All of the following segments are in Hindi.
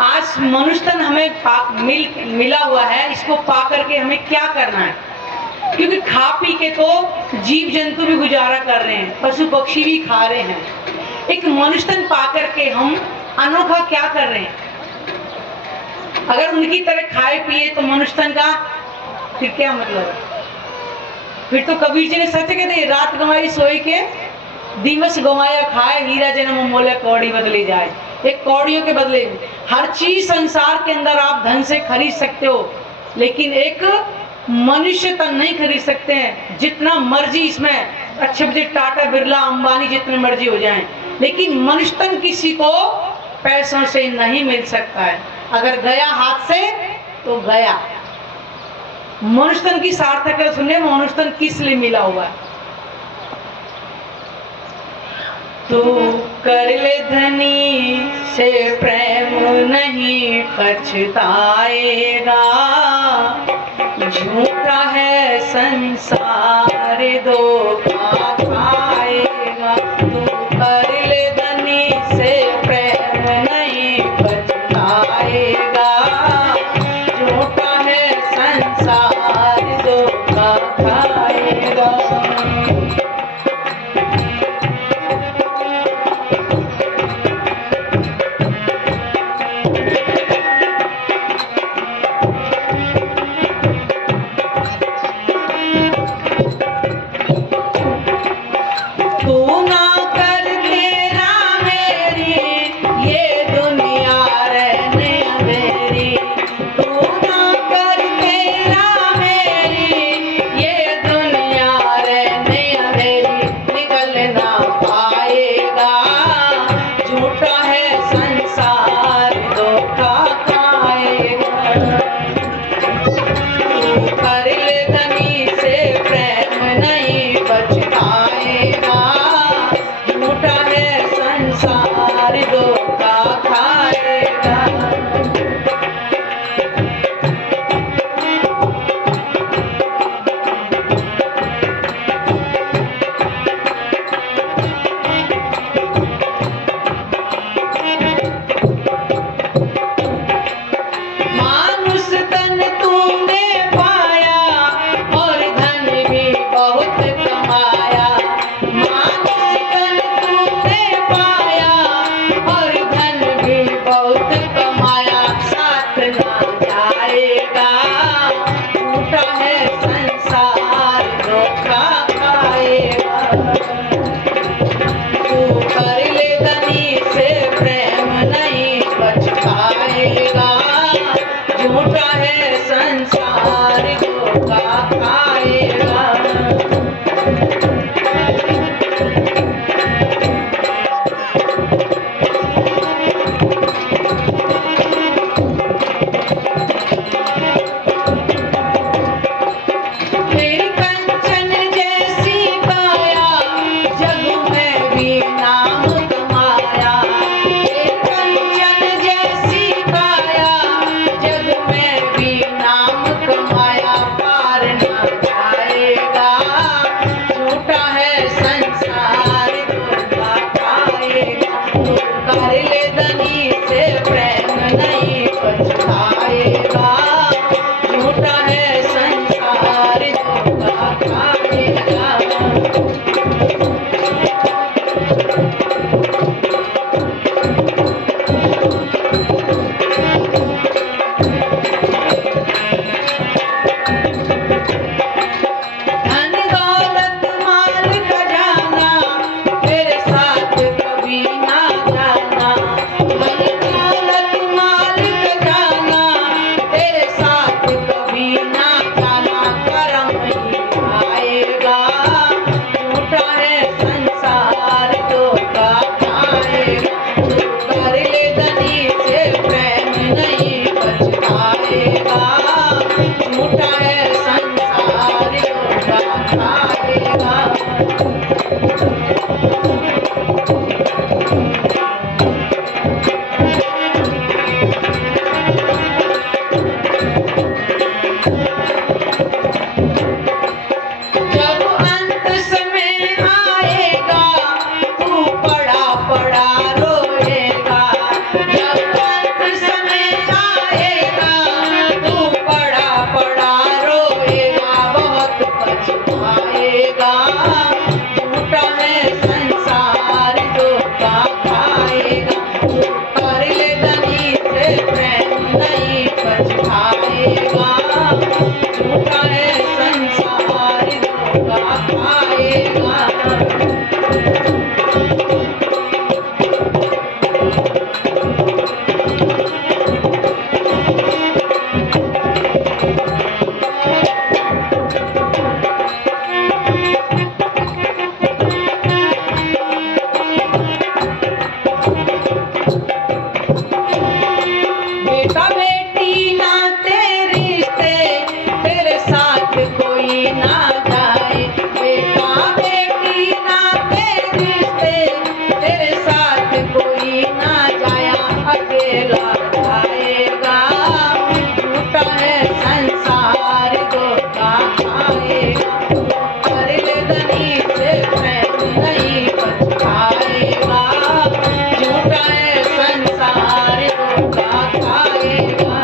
आज मनुष्य तन हमें मिला हुआ है, इसको पा करके हमें क्या करना है? क्योंकि खा पी के तो जीव जंतु भी गुजारा कर रहे हैं, पशु पक्षी भी खा रहे हैं। एक मनुष्य तन पा करके हम अनोखा क्या कर रहे हैं? अगर उनकी तरह खाए पिए तो मनुष्य तन का फिर क्या मतलब है? फिर तो कबीर जी ने सत्य कहते, रात गंवाई सोई के दिवस गंवाया खाए, हीरा जन्म मोले कौड़ी बदली जाए। एक कौड़ियों के बदले हर चीज संसार के अंदर आप धन से खरीद सकते हो, लेकिन एक मनुष्य तन नहीं खरीद सकते हैं। जितना मर्जी इसमें अच्छे बच्चे टाटा बिरला अंबानी जितने मर्जी हो जाएं, लेकिन मनुष्य तन किसी को पैसों से नहीं मिल सकता है। अगर गया हाथ से तो गया। मनुष्य तन की सार्थक है। सुनिए मनुष्य तन किस लिए मिला हुआ है? तू कर ले धनी से प्रेम नहीं पछताएगा, झूठा है संसार धोखा खाएगा। तू कर ले धनी से प्रेम नहीं पछताएगा, झूठा है संसार धोखा खाएगा। पड़ा रोएगा जब धनी से प्रेम नहीं पछताएगा, झूठा है संसार धोखा खाएगा। बेटा बेटी नाते रिश्ते तेरे साथ कोई ना जाए, बेटा बेटी नाते रिश्ते तेरे साथ कोई ना जाया, अकेला जाएगा, झूठा है संसार धोखा खाएगा। कर ले धनी से प्रेम नहीं पछताएगा, झूठा है संसार धोखा खाएगा।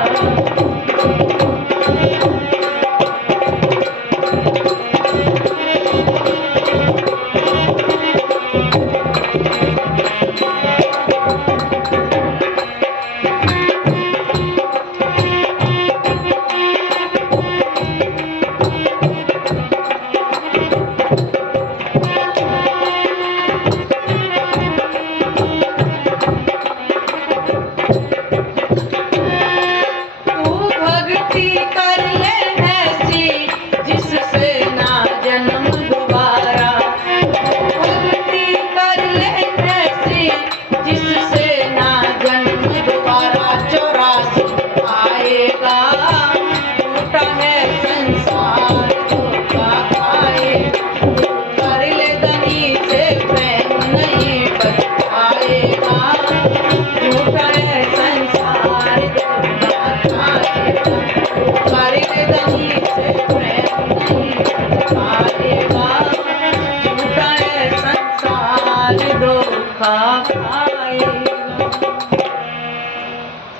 तू भक्ति कर ले ऐसी जिससे ना जन्म दोबारा, भक्ति कर ले ऐसी जिससे ना जन्म दोबारा, 84 आएगा, झूठा है संसार धोखा खाएगा। कर ले धनी से प्रेम नहीं पछताएगा, झूठा है संसार धोखा खाएगा। कर ले धनी से प्रेम नहीं पछताएगा, झूठा है संसार धोखा खाएगा।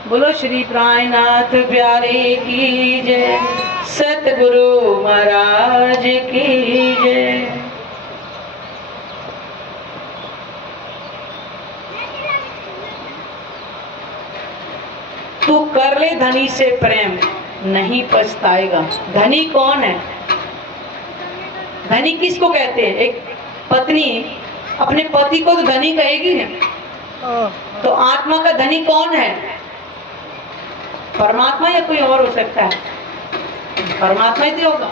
बोलो श्री प्राणनाथ प्यारे की जय, सतगुरु महाराज की जय। तू कर ले धनी से प्रेम नहीं पछताएगा। धनी कौन है? धनी किसको कहते हैं? एक पत्नी अपने पति को तो धनी कहेगी ना। तो आत्मा का धनी कौन है? परमात्मा या कोई और हो सकता है? परमात्मा ही तो होगा।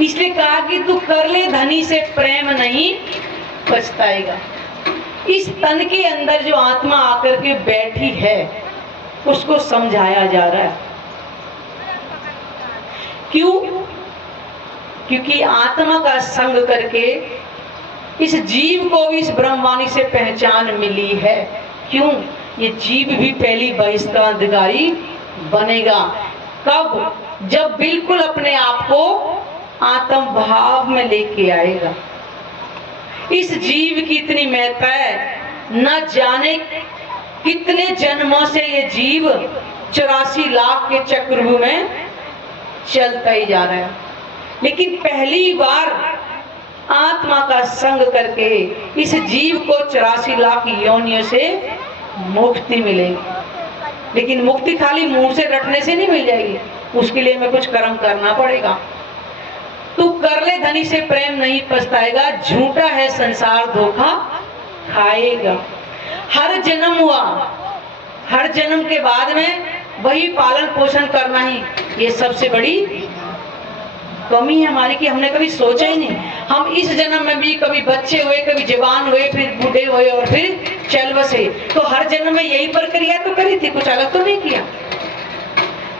इसलिए कहा कि तू कर ले धनी से प्रेम नहीं पछताएगा। इस तन के अंदर जो आत्मा आकर के बैठी है उसको समझाया जा रहा है। क्यों? क्योंकि आत्मा का संग करके इस जीव को भी इस ब्रह्मवाणी से पहचान मिली है। क्यों? ये जीव भी पहली बहिष्काराधिकारी बनेगा। कब? जब बिल्कुल अपने आप को आत्म भाव में लेके आएगा। इस जीव की इतनी महत्ता है, न जाने कितने जन्मों से ये जीव 84 लाख के चक्रव्यूह में चलता ही जा रहा है, लेकिन पहली बार आत्मा का संग करके इस जीव को 84 लाख योनियों से मुक्ति मिलेगी। लेकिन मुक्ति खाली मुंह से रटने से नहीं मिल जाएगी, उसके लिए हमें कुछ कर्म करना पड़ेगा। तू कर ले धनी से प्रेम नहीं पछताएगा, झूठा है संसार धोखा खाएगा। हर जन्म हुआ, हर जन्म के बाद में वही पालन पोषण करना ही ये सबसे बड़ी कमी है हमारी, कि हमने कभी सोचा ही नहीं। हम इस जन्म में भी कभी बच्चे हुए, कभी जवान हुए, फिर बूढ़े हुए और फिर चल बसे। तो हर जन्म में यही प्रक्रिया तो करी थी, कुछ अलग तो नहीं किया।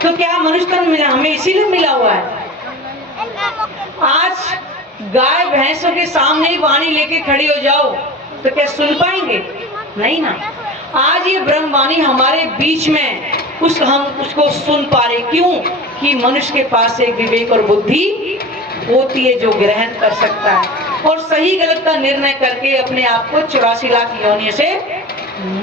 तो क्या मनुष्य तन मिला हमें इसीलिए मिला हुआ है। आज गाय भैंसों के सामने ही वाणी लेके खड़ी हो जाओ तो क्या सुन पाएंगे? नहीं ना। आज ये ब्रह्मवाणी हमारे बीच में हम उसको सुन पा रहे। क्यों? कि मनुष्य के पास एक विवेक और बुद्धि होती है जो ग्रहण कर सकता है और सही गलत का निर्णय करके अपने आप को 84 लाख योनियों से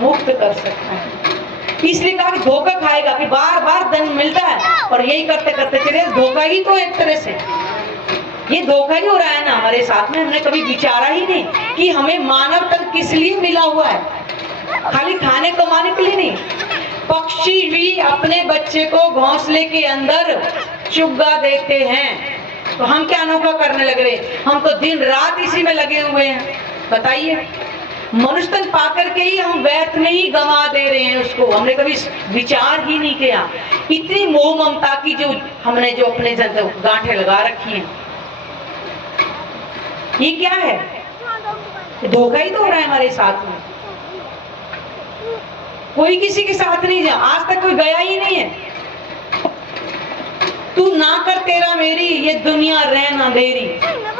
मुक्त कर सकता है। इसलिए कहा कि धोखा खाएगा, कि बार बार धन मिलता है और यही करते करते चले। धोखा ही तो एक तरह से ये धोखा ही हो रहा है ना हमारे साथ में। हमने कभी विचारा ही नहीं कि हमें मानव तन किस लिए मिला हुआ है। खाली खाने कमाने के लिए नहीं, अपने बच्चे को घोंसले के अंदर चुग्गा देते हैं, तो हम क्या अनोखा करने लग रहे? हम तो दिन रात इसी में लगे हुए हैं। बताइए, मनुष्य तन पाकर के ही हम व्यर्थ में ही गंवा दे रहे हैं उसको। हमने कभी विचार ही नहीं किया। इतनी मोह ममता की जो हमने जो अपने गांठें लगा रखी हैं, ये क्या है? धोखा ही तो हो रहा है हमारे साथ में। कोई किसी के साथ नहीं जा, आज तक कोई गया ही नहीं है। तू ना कर तेरा मेरी, ये दुनिया रहन अंधेरी।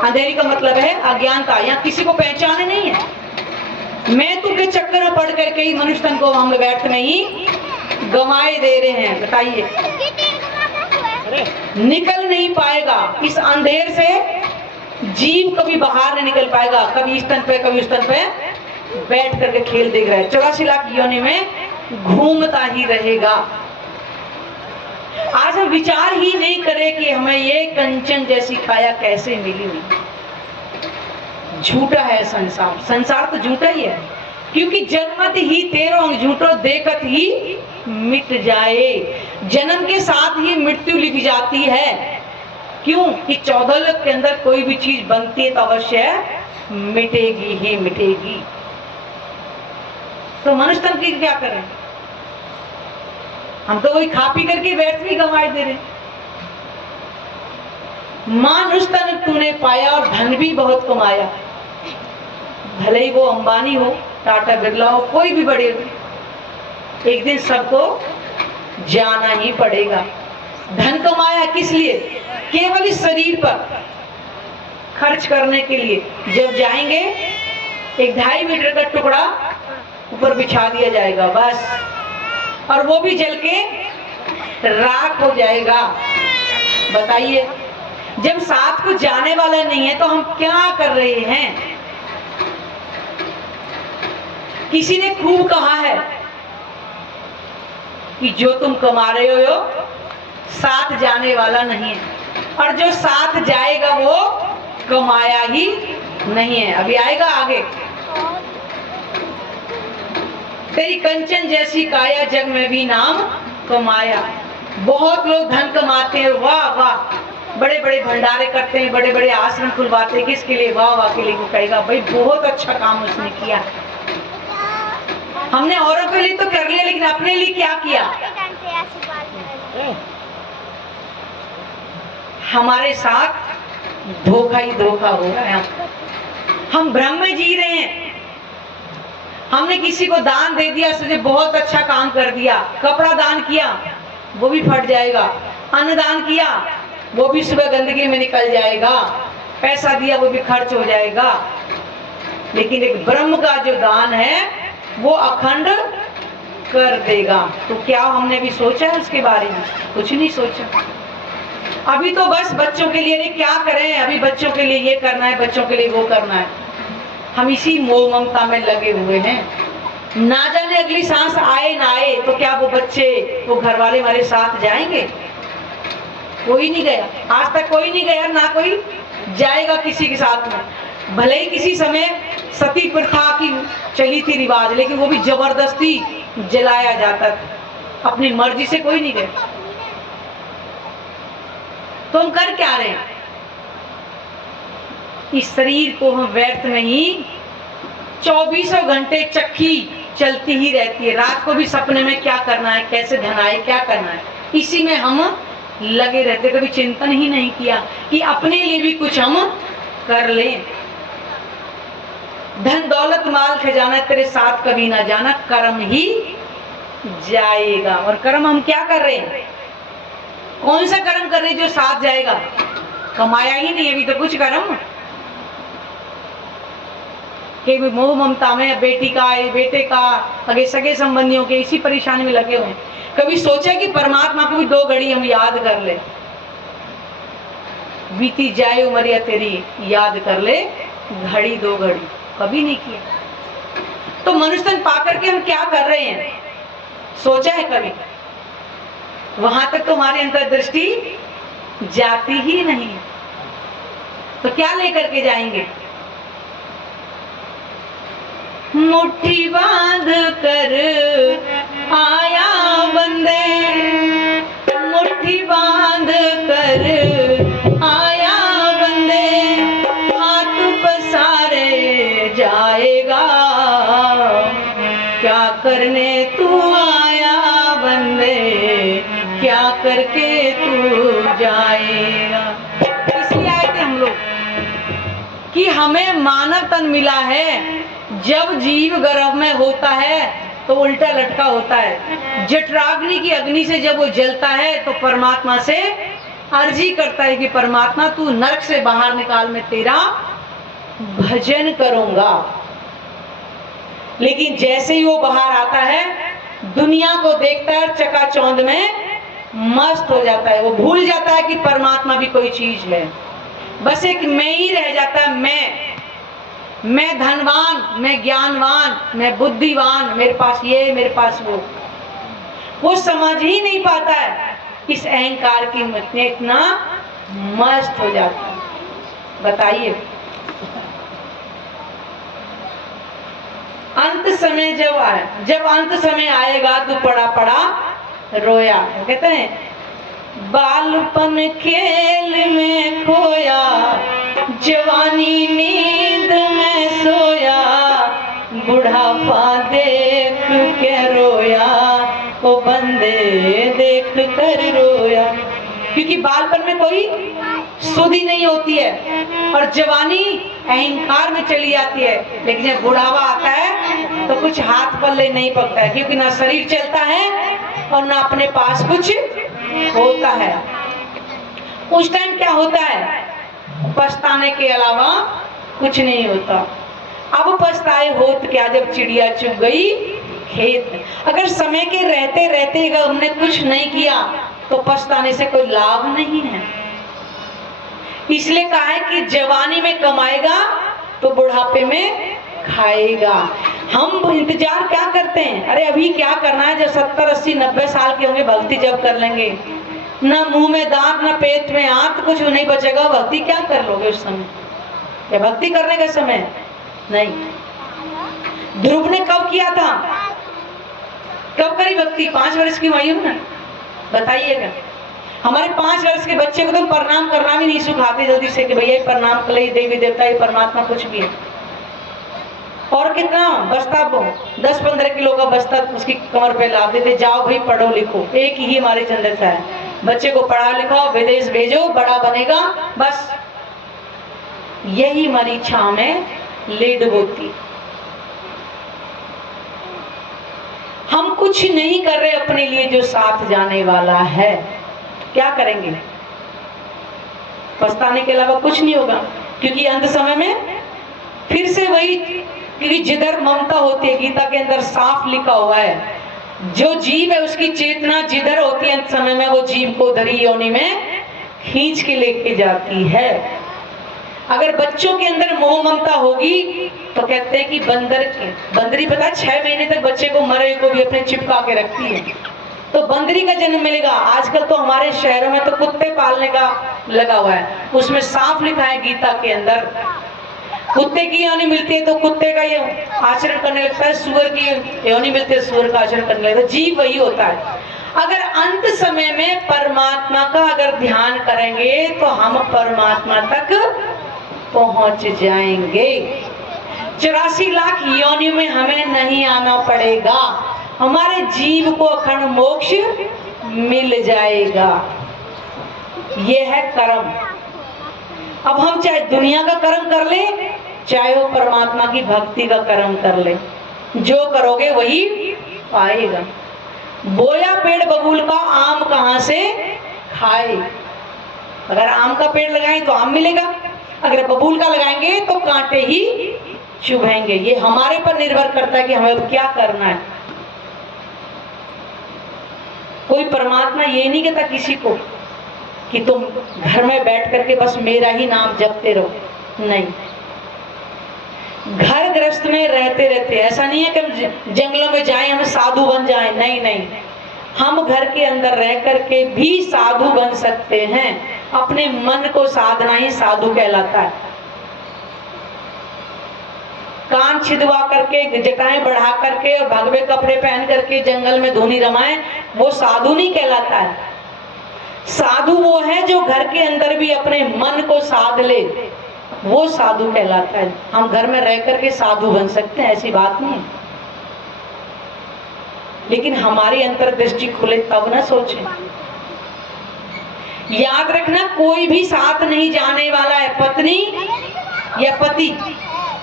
अंधेरी का मतलब है अज्ञानता, यहाँ किसी को पहचाने नहीं है। मैं तू के चक्कर में पड़ करके ही मनुष्य तन को हम व्यर्थ में ही गंवाए दे रहे हैं। बताइए, निकल नहीं पाएगा इस अंधेर से, जीव कभी बाहर नहीं निकल पाएगा। कभी इस तन पे कभी उस तन पे बैठ करके खेल देख रहा है, 84 लाख योनि में घूमता ही रहेगा। आज हम विचार ही नहीं करें कि हमें ये कंचन जैसी काया कैसे मिली हुई। झूठा है संसार, संसार तो झूठा ही है, क्योंकि जन्मत ही तेरो झूठो देखत ही मिट जाए। जन्म के साथ ही मृत्यु लिख जाती है। क्यों? कि 14 लोक के अंदर कोई भी चीज बनती है तो अवश्य मिटेगी ही मिटेगी। तो मनुष्य तन की क्या करें? हम तो वही खा पी करके व्यर्थ भी गंवाए दे रहे। मानुष तन तूने पाया और धन भी बहुत कमाया, भले ही वो अंबानी हो, टाटा बिरला हो, कोई भी बड़े हो, एक दिन सबको जाना ही पड़ेगा। धन कमाया किस लिए? केवल इस शरीर पर खर्च करने के लिए। जब जाएंगे एक 2.5 मीटर का टुकड़ा ऊपर बिछा दिया जाएगा बस, और वो भी जल के राख हो जाएगा। बताइए, जब साथ को जाने वाला नहीं है तो हम क्या कर रहे हैं? किसी ने खूब कहा है कि जो तुम कमा रहे हो साथ जाने वाला नहीं है, और जो साथ जाएगा वो कमाया ही नहीं है। अभी आएगा आगे। तेरी कंचन जैसी काया जग में भी नाम कमाया। बहुत लोग धन कमाते हैं, वाह वाह, बड़े बड़े भंडारे करते हैं, बड़े बड़े आश्रम खुलवाते हैं। किसके लिए? वाह वाह के लिए। वो कहेगा भाई बहुत अच्छा काम उसने किया। हमने औरों के लिए तो कर लिया, लेकिन अपने लिए क्या किया? हमारे साथ धोखा ही धोखा हो रहा है। हम भ्रम में जी रहे हैं। हमने किसी को दान दे दिया, सोचे बहुत अच्छा काम कर दिया। कपड़ा दान किया, वो भी फट जाएगा। अन्न दान किया, वो भी सुबह गंदगी में निकल जाएगा। पैसा दिया, वो भी खर्च हो जाएगा। लेकिन एक ब्रह्म का जो दान है वो अखंड कर देगा। तो क्या हमने भी सोचा है उसके बारे में? कुछ नहीं सोचा। अभी तो बस बच्चों के लिए क्या करें, अभी बच्चों के लिए ये करना है, बच्चों के लिए वो करना है। हम इसी मोह ममता में लगे हुए हैं। ना जाने अगली सांस आए ना आए तो क्या वो बच्चे, वो घर वाले हमारे साथ जाएंगे? कोई नहीं गया, आज तक कोई नहीं गया, ना कोई जाएगा किसी के साथ में। भले ही किसी समय सती प्रथा की चली थी रिवाज, लेकिन वो भी जबरदस्ती जलाया जाता था, अपनी मर्जी से कोई नहीं गया। तो हम कर क्या रहे हैं? इस शरीर को हम व्यर्थ में ही 24 घंटे चक्की चलती ही रहती है। रात को भी सपने में क्या करना है, कैसे धन आए, क्या करना है, इसी में हम लगे रहते। कभी चिंतन ही नहीं किया कि अपने लिए भी कुछ हम कर लें। धन दौलत माल खजाना तेरे साथ कभी ना जाना, कर्म ही जाएगा। और कर्म हम क्या कर रहे हैं? कौन सा कर्म कर रहे हैं जो साथ जाएगा? कमाया ही नहीं अभी तो कुछ कर्म के मोह ममता में बेटी का, बेटे का, अगे सगे संबंधियों के इसी परेशानी में लगे हुए। कभी सोचा कि परमात्मा को भी 2 घड़ी हम याद कर ले? बीती जाए उमरिया तेरी याद कर ले, घड़ी 2 घड़ी कभी नहीं किया। तो मनुष्य तन पाकर के हम क्या कर रहे हैं? सोचा है कभी? वहां तक तो हमारी अंतर्दृष्टि जाती ही नहीं। तो क्या लेकर के जाएंगे? मुट्ठी बांध कर आया बंदे, करके तू जाएगा। इसलिए आए थे हम लोग कि हमें मानव तन मिला है। जब जीव गर्भ में होता है तो उल्टा लटका होता है। जठराग्नि की अग्नि से जब वो जलता है तो परमात्मा से अर्जी करता है कि परमात्मा तू नरक से बाहर निकाल, मैं तेरा भजन करूंगा। लेकिन जैसे ही वो बाहर आता है दुनिया को देखता है, चकाचौंध में मस्त हो जाता है। वो भूल जाता है कि परमात्मा भी कोई चीज है। बस एक मैं ही रह जाता है। मैं धनवान, मैं ज्ञानवान, मैं बुद्धिवान, मेरे पास ये, मेरे पास वो समझ ही नहीं पाता है। इस अहंकार की मत में इतना मस्त हो जाता है। बताइए, अंत समय जब अंत समय आएगा तो पड़ा पड़ा रोया। कहते हैं बालपन खेल में खोया, जवानी नींद में सोया, बुढ़ापा देख के रोया, ओ बंदे देख कर रोया। क्योंकि बालपन में कोई सुधि नहीं होती है और जवानी अहंकार में चली जाती है। लेकिन जब बुढ़ावा आता है तो कुछ हाथ पल्ले नहीं पकता है, क्योंकि ना शरीर चलता है और ना अपने पास कुछ होता है। उस टाइम क्या होता है? पछताने के अलावा कुछ नहीं होता। अब पछताए होत क्या जब चिड़िया चुग गई खेत में। अगर समय के रहते रहते अगर हमने कुछ नहीं किया तो पछताने से कोई लाभ नहीं है। इसलिए कहा है कि जवानी में कमाएगा तो बुढ़ापे में खाएगा। हम इंतजार क्या करते हैं? अरे अभी क्या करना है, जब 70, 80, 90 साल के होंगे भक्ति जब कर लेंगे, ना मुंह में दांत ना पेट में आंत, कुछ नहीं बचेगा। भक्ति क्या कर लोगे उस समय? क्या भक्ति करने का समय नहीं। ध्रुव ने कब किया था? कब करी भक्ति? 5 वर्ष की आयु में। बताइएगा, हमारे 5 वर्ष के बच्चे को तो प्रणाम करना भी नहीं सिखाते जल्दी से कि भैया प्रणाम कर ले, देवी देवता ये परमात्मा कुछ भी है। और कितना बस्ता 10-15 किलो का बस्ता उसकी कमर पे ला देते, जाओ भाई पढ़ो लिखो। एक ही हमारे चंद्र था है, बच्चे को पढ़ा लिखाओ, विदेश भेजो, बड़ा बनेगा। बस यही हमारी इच्छा में लेड होती। हम कुछ नहीं कर रहे अपने लिए जो साथ जाने वाला है। क्या करेंगे? पछताने के अलावा कुछ नहीं होगा। क्योंकि अंत समय में फिर से वही, क्योंकि जिधर ममता होती है, गीता के अंदर साफ लिखा हुआ है, जो जीव है उसकी चेतना जिधर होती है अंत समय में वो जीव को उधर ही योनि में खींच के लेके जाती है। अगर बच्चों के अंदर मोह ममता होगी तो कहते हैं कि बंदरी पता है 6 महीने तक बच्चे को मरे को भी अपने चिपका के रखती है, तो बंदरी का जन्म मिलेगा। आजकल तो हमारे शहरों में तो कुत्ते पालने का लगा हुआ है, उसमें साफ लिखा है गीता के अंदर, कुत्ते की योनि मिलती है तो कुत्ते का ये आचरण करने लगता है, सुअर की योनि मिलती है सुअर का आचरण करने लगता है। जीव वही होता है। अगर अंत समय में परमात्मा का अगर ध्यान करेंगे तो हम परमात्मा तक पहुंच जाएंगे। 84 लाख योनि में हमें नहीं आना पड़ेगा, हमारे जीव को अखंड मोक्ष मिल जाएगा। ये है कर्म। अब हम चाहे दुनिया का कर्म कर ले, चाहे वो परमात्मा की भक्ति का कर्म कर ले, जो करोगे वही पाएगा। बोया पेड़ बबूल का, आम कहाँ से खाए? अगर आम का पेड़ लगाएं तो आम मिलेगा, अगर बबूल का लगाएंगे तो कांटे ही चुभेंगे। ये हमारे पर निर्भर करता है कि हमें अब क्या करना है। कोई परमात्मा ये नहीं कहता किसी को कि तुम घर में बैठ करके बस मेरा ही नाम जपते रहो। नहीं, घर गृहस्थ में रहते रहते ऐसा नहीं है कि हम जंगलों में जाएं, हम साधु बन जाएं। नहीं नहीं, हम घर के अंदर रह करके भी साधु बन सकते हैं। अपने मन को साधना ही साधु कहलाता है। कान छिदवा करके, जटाएं बढ़ा करके और भगवे कपड़े पहन करके जंगल में धूनी रमाए, वो साधु नहीं कहलाता है। साधु वो है जो घर के अंदर भी अपने मन को साध ले, वो साधु कहलाता है। हम घर में रह करके साधु बन सकते हैं, ऐसी बात नहीं है। लेकिन हमारी अंतर्दृष्टि खुले तब ना सोचें। याद रखना, कोई भी साथ नहीं जाने वाला है, पत्नी या पति।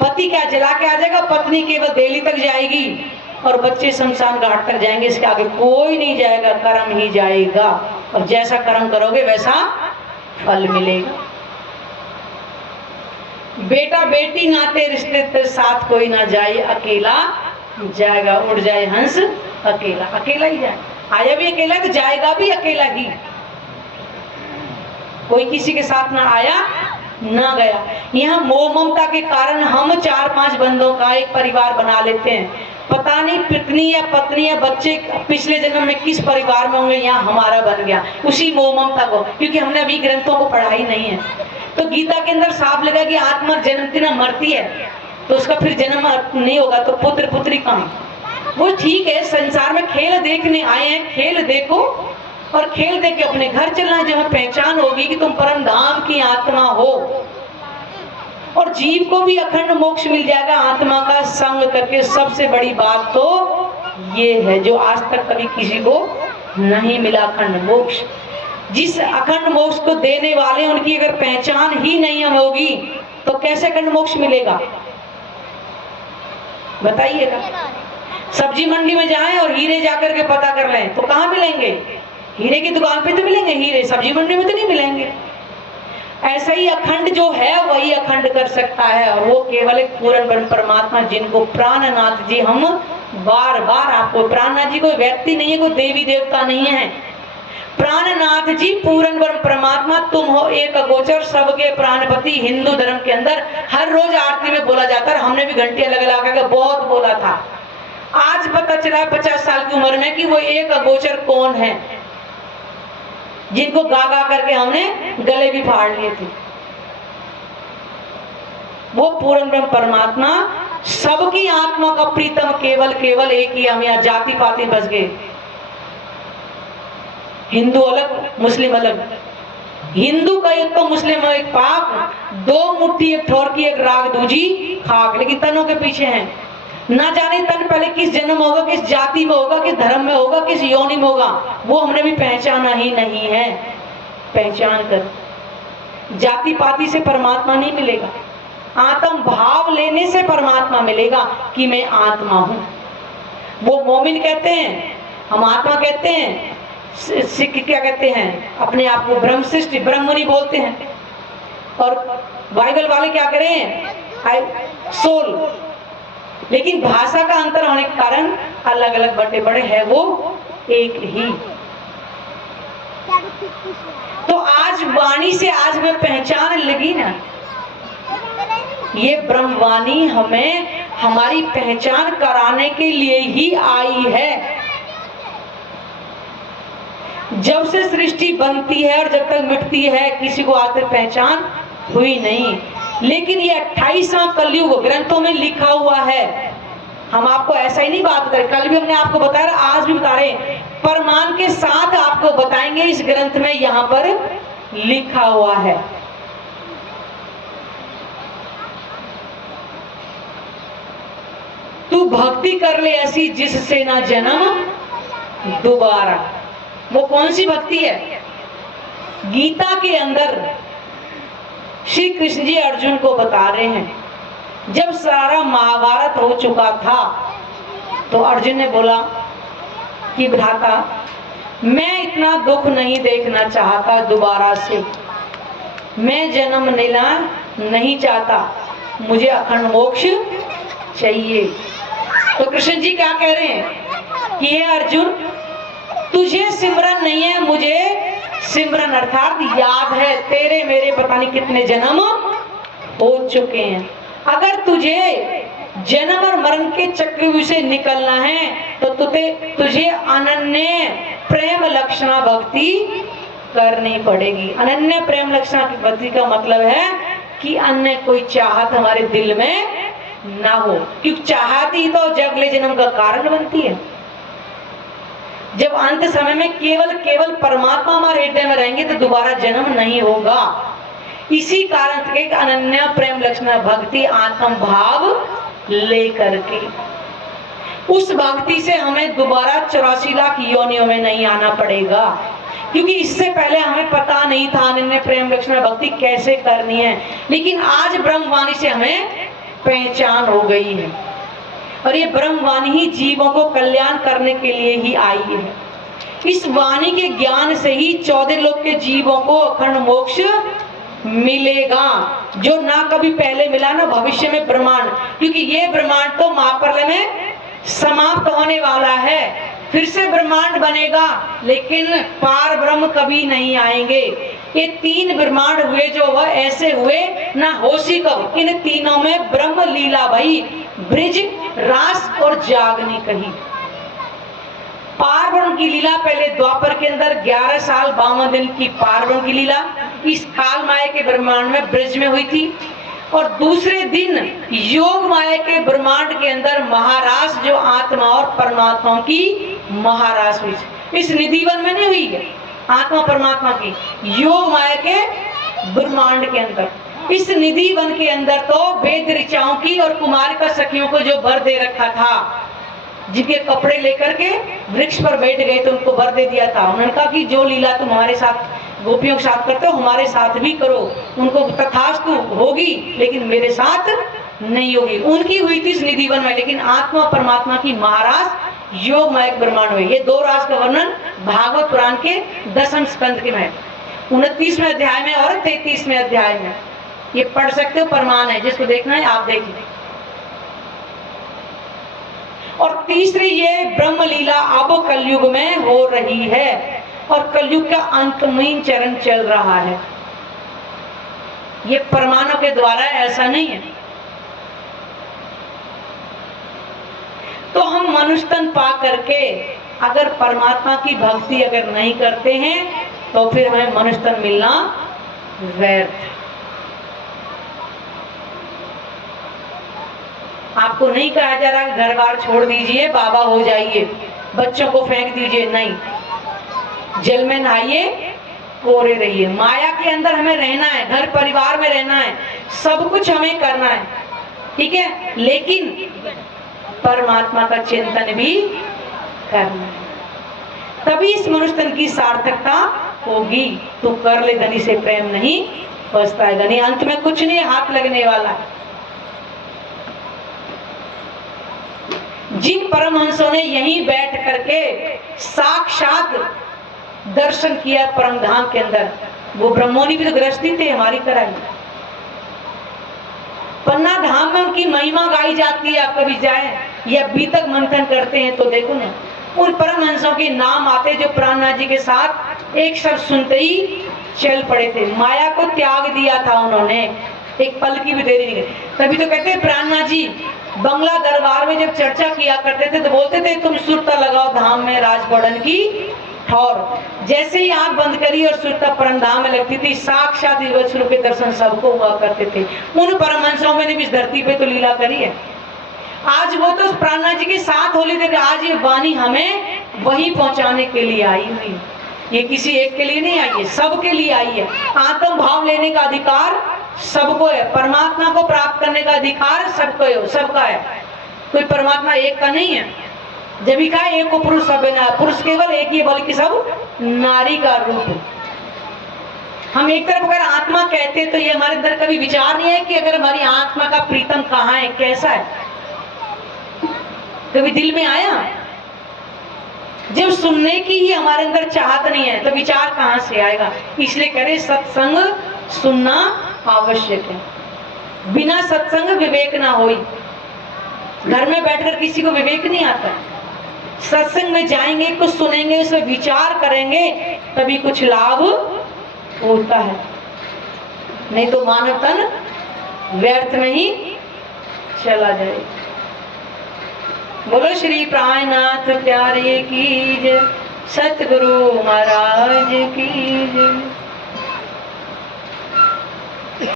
पति क्या जला के आ जाएगा, पत्नी केवल दिल्ली तक जाएगी और बच्चे शमशान घाट तक जाएंगे, इसके आगे कोई नहीं जाएगा, कर्म ही जाएगा। और जैसा कर्म करोगे वैसा फल मिलेगा। बेटा बेटी नाते रिश्ते साथ कोई ना जाए, अकेला जाएगा। उड़ जाए हंस अकेला, अकेला ही जाए। आया भी अकेला तो जाएगा भी अकेला ही। कोई किसी के साथ ना आया ना गया। यहाँ मोह ममता के कारण हम 4-5 बंदों का एक परिवार बना लेते हैं। पता नहीं पत्नी या बच्चे पिछले जन्म में किस परिवार में होंगे, यहाँ हमारा बन गया उसी मोह ममता को, क्योंकि हमने अभी ग्रंथों को पढ़ा ही नहीं है। तो गीता के अंदर साफ लगा कि आत्मा जन्मती ना मरती है, तो उसका फिर जन्म नहीं होगा, तो पुत्र पुत्री कहाँ। वो ठीक है, संसार में खेल देखने आए हैं, खेल देखो और खेल देख के अपने घर चलना। जब पहचान होगी कि तुम परम धाम की आत्मा हो, और जीव को भी अखंड मोक्ष मिल जाएगा आत्मा का संग करके। सबसे बड़ी बात तो ये है जो आज तक कभी किसी को नहीं मिला, अखंड मोक्ष। जिस अखंड मोक्ष को देने वाले उनकी अगर पहचान ही नहीं होगी तो कैसे अखंड मोक्ष मिलेगा, बताइएगा। सब्जी मंडी में जाएं और हीरे जाकर के पता कर लें तो कहाँ मिलेंगे? हीरे की दुकान पे तो मिलेंगे हीरे, सब्जी मंडी में तो नहीं मिलेंगे। ऐसा ही अखंड जो है वही अखंड कर सकता है, और वो केवल एक पूर्ण ब्रह्म परमात्मा, जिनको प्राणनाथ जी हम बार बार आपको, प्राणनाथ जी कोई व्यक्ति नहीं है, कोई देवी देवता नहीं है। प्राणनाथ जी पूर्ण ब्रह्म परमात्मा, तुम हो एक अगोचर सबके प्राणपति। हिंदू धर्म के अंदर हर रोज आरती में बोला जाता है, हमने भी घंटियां लगा लगा बहुत बोला था। आज पता चला 50 साल की उम्र में कि वो एक अगोचर कौन है, जिनको गा गा करके हमने गले भी फाड़ लिए थे। वो पूर्ण ब्रह्म परमात्मा सबकी आत्मा का प्रीतम, केवल केवल एक ही। हम यहाँ जाति पाति बस गए, हिंदू अलग मुस्लिम अलग। हिंदू का एक तो मुस्लिम एक पाक, 2 मुट्ठी एक ठोर की एक राग दूजी खाक, लेकिन तनों के पीछे हैं। ना जाने तन पहले किस जन्म होगा, किस जाति में होगा, किस धर्म में होगा, किस योनि में होगा, वो हमने भी पहचाना ही नहीं है। पहचान कर जाति पाति से परमात्मा नहीं मिलेगा, आत्म भाव लेने से परमात्मा मिलेगा कि मैं आत्मा हूं। वो मोमिन कहते हैं, हम आत्मा कहते हैं। सिख क्या कहते हैं, अपने आप को ब्रह्म सृष्टि ब्रह्मनि बोलते हैं। और बाइबल वाले क्या करें, सोल। लेकिन भाषा का अंतर होने के कारण अलग अलग बड़े बड़े है, वो एक ही। तो आज वाणी से आज में पहचान लगी ना, ये ब्रह्मवाणी हमें हमारी पहचान कराने के लिए ही आई है। जब से सृष्टि बनती है और जब तक मिटती है किसी को आज तक पहचान हुई नहीं। लेकिन ये 28वां कलयुग ग्रंथों में लिखा हुआ है। हम आपको ऐसा ही नहीं बात करें, कल भी हमने आपको बताया, आज भी बता रहे, प्रमाण के साथ आपको बताएंगे। इस ग्रंथ में यहाँ पर लिखा हुआ है। तू भक्ति कर ले ऐसी जिससे ना जन्म दोबारा। वो कौन सी भक्ति है? गीता के अंदर श्री कृष्ण जी अर्जुन को बता रहे हैं। जब सारा महाभारत हो चुका था तो अर्जुन ने बोला कि भ्राता, मैं इतना दुख नहीं देखना चाहता दोबारा से, मैं जन्म लेना नहीं चाहता, मुझे अखंड मोक्ष चाहिए। तो कृष्ण जी क्या कह रहे हैं कि हे अर्जुन, तुझे सिमरन नहीं है, मुझे सिमरन, अर्थात याद है। तेरे मेरे पता नहीं कितने जन्म हो चुके हैं। अगर तुझे जन्म और मरण के चक्रव्यूह से निकलना है तो तुझे अनन्य प्रेम लक्षणा भक्ति करनी पड़ेगी। अनन्य प्रेम लक्षणा की भक्ति का मतलब है कि अन्य कोई चाहत हमारे दिल में ना हो, क्योंकि चाहत ही तो अगले जन्म का कारण बनती है। जब अंत समय में केवल केवल परमात्मा हमारे हृदय में रहेंगे तो दोबारा जन्म नहीं होगा। इसी कारण से अनन्य प्रेम लक्षणा भक्ति आत्म भाव लेकर के, उस भक्ति से हमें दोबारा 84 लाख योनियों में नहीं आना पड़ेगा। क्योंकि इससे पहले हमें पता नहीं था अनन्य प्रेम लक्ष्मण भक्ति कैसे करनी है, लेकिन आज ब्रह्मवाणी से हमें पहचान हो गई है। और ये ब्रह्मवाणी ही जीवों को कल्याण करने के लिए ही आई है। इस वाणी के ज्ञान से ही 14 लोक के जीवों को अखंड मोक्ष मिलेगा, जो ना कभी पहले मिला ना भविष्य में ब्रह्मांड, क्योंकि ये ब्रह्मांड तो महाप्रलय में समाप्त होने वाला है, फिर से ब्रह्मांड बनेगा, लेकिन पार ब्रह्म कभी नहीं आएंगे। ये 3 ब्रह्मांड हुए जो वह ऐसे हुए ना होशी कब, इन तीनों में ब्रह्म लीला भई, ब्रिज रास और जागनी कही। पार ब्रह्म की लीला पहले द्वापर के अंदर 11 साल 52 दिन की पार ब्रह्म की लीला इस काल माया के ब्रह्मांड में ब्रिज में हुई थी, और दूसरे दिन योग माया के ब्रह्मांड के अंदर महारास जो आत्मा और परमात्मा की महारास हुई। इस निधिवन में नहीं हुई है आत्मा परमात्मा की, योग माया के ब्रह्मांड के अंदर। इस निधि वन के अंदर तो वेद ऋचाओं की और कुमारिका सखियों को जो वर दे रखा था, जिनके कपड़े लेकर के वृक्ष पर बैठ गए तो उनको वर दे दिया था। उन्होंने कहा कि जो लीला तुम हमारे साथ गोपियों के साथ करते हो हमारे साथ भी करो। उनको तथास्तु होगी, लेकिन मेरे साथ नहीं होगी। उनकी हुई थी इस निधि वन में, लेकिन आत्मा परमात्मा की महाराज योग मायक ब्रह्मांड हुए। ये 2 रास का वर्णन भागवत पुराण के 10वें स्कंद के में 29वें अध्याय में और 33वें अध्याय में ये पढ़ सकते हो, प्रमाण है। जिसको देखना है आप देख लीजिए। और तीसरी ये ब्रह्म लीला अब कलयुग में हो रही है, और कलयुग का अंतहीन चरण चल रहा है। ये प्रमाणों के द्वारा ऐसा नहीं है। तो हम मनुष्य तन पा करके अगर परमात्मा की भक्ति अगर नहीं करते हैं तो फिर हमें मनुष्य तन मिलना व्यर्थ। आपको नहीं कहा जा रहा घर बार छोड़ दीजिए, बाबा हो जाइए, बच्चों को फेंक दीजिए, नहीं। जल में नहाइए, कोरे रहिए। माया के अंदर हमें रहना है, घर परिवार में रहना है, सब कुछ हमें करना है, ठीक है, लेकिन परमात्मा का चिंतन भी करना है। तभी इस मनुष्य तन की सार्थकता होगी। तू कर ले धनी से प्रेम नहीं पछताएगा नहीं, अंत में कुछ नहीं हाथ लगने वाला है। जिन परमहंसों ने यहीं बैठ करके साक्षात दर्शन किया परम धाम के अंदर, वो ब्रह्मोनि भी तो गृहस्थी थे हमारी तरह ही। पन्ना धाम में उनकी महिमा गाई जाती है, आप कभी जाए या अभी तक मंथन करते हैं तो देखो ना, उन परमहंसों के नाम आते जो प्राणनाथ जी के साथ एक शब्द सुनते ही चल पड़े थे। माया को त्याग दिया था उन्होंने, एक पल की भी देरी नहीं गई। तभी तो कहते हैं प्राणनाथ जी बंगला दरबार में जब चर्चा किया करते थे तो बोलते थे तुम सुरता लगाओ धाम में राजबड़न की ठौर। जैसे ही आंख बंद करी और सुरता परम धाम में लगती थी, साक्षात विवत स्वरूप के दर्शन सबको हुआ करते थे। उन परमहंसों ने भी इस धरती पे तो लीला करी है। आज वो तो प्राणनाथ जी के साथ होली थे, आज ये वाणी हमें वही पहुंचाने के लिए आई हुई है। ये किसी एक के लिए नहीं आई है, सबके लिए आई है। आत्म भाव लेने का अधिकार सबको है, परमात्मा को प्राप्त करने का अधिकार सबको है, सबका है। कोई परमात्मा एक का नहीं है। जब भी कहा एक को पुरुष सब ना, पुरुष केवल एक ही, बल्कि सब नारी का रूप है। हम एक तरफ अगर आत्मा कहते तो ये हमारे अंदर कभी विचार नहीं है कि अगर हमारी आत्मा का प्रीतम कहाँ है, कैसा है, कभी दिल में आया? जब सुनने की ही हमारे अंदर चाहत नहीं है तो विचार कहाँ से आएगा? इसलिए कह रहे सत्संग सुनना आवश्यक है। बिना सत्संग विवेक ना होई। घर में बैठकर किसी को विवेक नहीं आता। सत्संग में जाएंगे, कुछ सुनेंगे, उसमें विचार करेंगे, तभी कुछ लाभ होता है, नहीं तो मानव तन व्यर्थ में ही चला जाए। बोलो श्री प्राणनाथ प्यारे की जय, सतगुरु महाराज की जय।